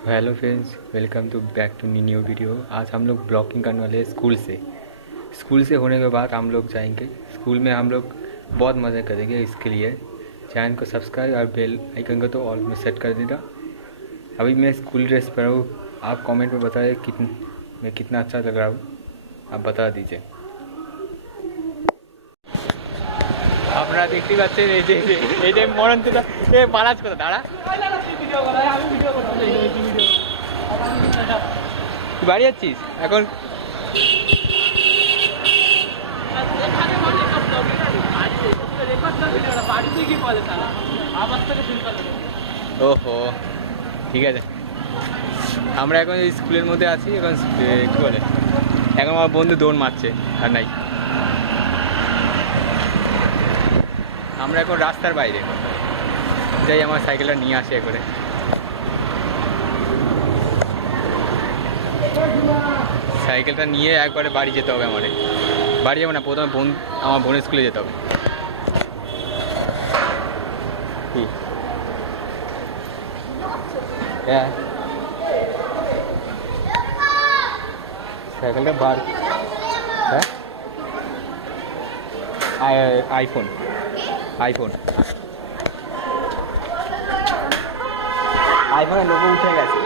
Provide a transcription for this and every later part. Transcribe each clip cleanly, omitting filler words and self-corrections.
तो hello friends, welcome to back to new video. आज हम लोग ब्लॉगिंग करने वाले हैं स्कूल से होने के बाद हम लोग जाएंगे स्कूल में। हम लोग बहुत मज़े करेंगे। इसके लिए चैनल को सब्सक्राइब और बेल आइकन को तो ऑल में सेट कर देना। अभी मैं स्कूल ड्रेस पर हूँ। आप कमेंट में बताइए मैं कितना अच्छा लग रहा हूँ, आप बता दीजिए। আপনারা দেখতে পাচ্ছেন এই যে মরণ তো পালাজ কথা দাঁড়া তুই বাড়ি যাচ্ছিস এখন? ওহো, ঠিক আছে। আমরা এখন স্কুলের মধ্যে আছি। এখন কী বলে, এখন আমার বন্ধু দৌড় মারছে আর নাই। আমরা এখন রাস্তার বাইরে যাই, আমার সাইকেলটা নিয়ে আসে করে। সাইকেলটা নিয়ে একবারে বাড়ি যেতে হবে। আমার বাড়ি যাবো না, প্রথমে আমার বোনের স্কুলে যেতে হবে। কি হ্যাঁ, সাইকেলটা বার। হ্যাঁ, আইফোন আইফোনের লোগো উঠে গেছে।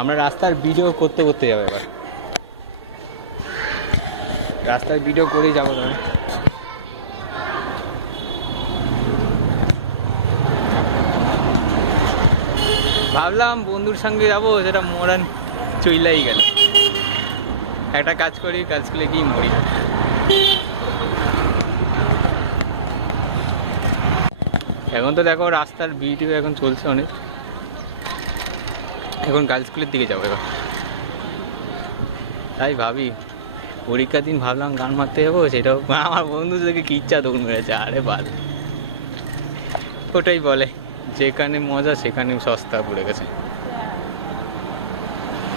আমরা রাস্তার ভিডিও করতে যাবো। এবার রাস্তার ভিডিও করেই যাবো। তবে ভাবলাম বন্ধুর সঙ্গে যাবো, সেটা মরান চইলাই গেল। একটা কাজ করলে কি মরি। এখন তো দেখো রাস্তার ভিডিও এখন চলছে অনেক। এখন গার্লস স্কুলের দিকে যাবো এবার। তাই ভাবি পরীক্ষার দিন ভাবলাম গান মারতে যাবো, সেটাও আমার বন্ধু থেকে কি ইচ্ছা দৌড় মেরেছে। আরে বাল, ওটাই বলে যেখানে মজা সেখানে সস্তা পড়ে গেছে।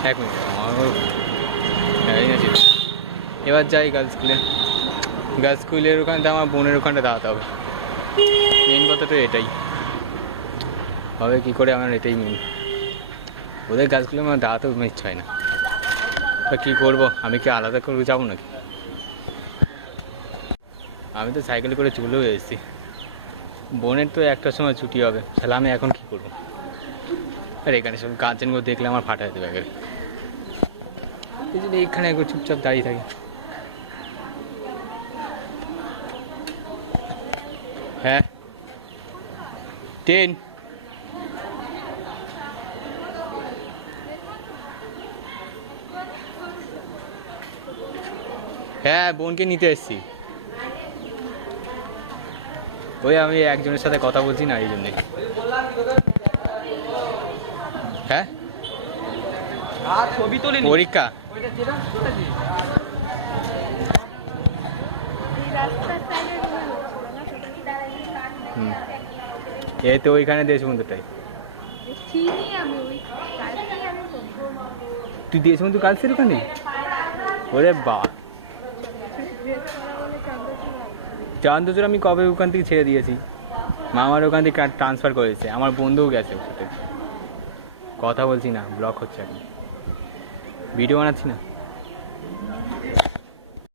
এক মিনিট, এবার যাই গার্লস স্কুলের ওখানটা আমার বোনের ওখানটা দাঁড়াতে হবে। মেন কথা তো এটাই হবে, কী করে আমার এটাই মেন। ওদের গার্লস স্কুলে আমার দাঁড়াতেও ইচ্ছা হয় না। তা কী করবো, আমি কি আলাদা করে যাবো নাকি? আমি তো সাইকেল করে চলেও এসেছি। বোনের তো একটার সময় ছুটি হবে, তাহলে আমি এখন কী করবো? আর এখানে সব গার্জেনগুলো দেখলে আমার ফাটা যেতে পারে। এই জন্য এইখানে একবার চুপচাপ দাঁড়িয়ে থাকি। হ্যাঁ, 10 হ্যাঁ, বোনকে নিতে এসেছি। ওই আমি একজনের সাথে কথা বলছি না, এই জন্যে। হ্যাঁ, পরীক্ষা এই তো ওইখানে দেশবন্ধুটাই। তুই দেশবন্ধু কালসের ওখানে? ওরে বা, চান্দচুর আমি কবে ওখান থেকে ছেড়ে দিয়েছি। মামার ওখান থেকে ট্রান্সফার করেছে। আমার বন্ধুও গেছে ওর সাথে। কথা বলছি না, ব্লক হচ্ছে এখন, ভিডিও বানাচ্ছি না।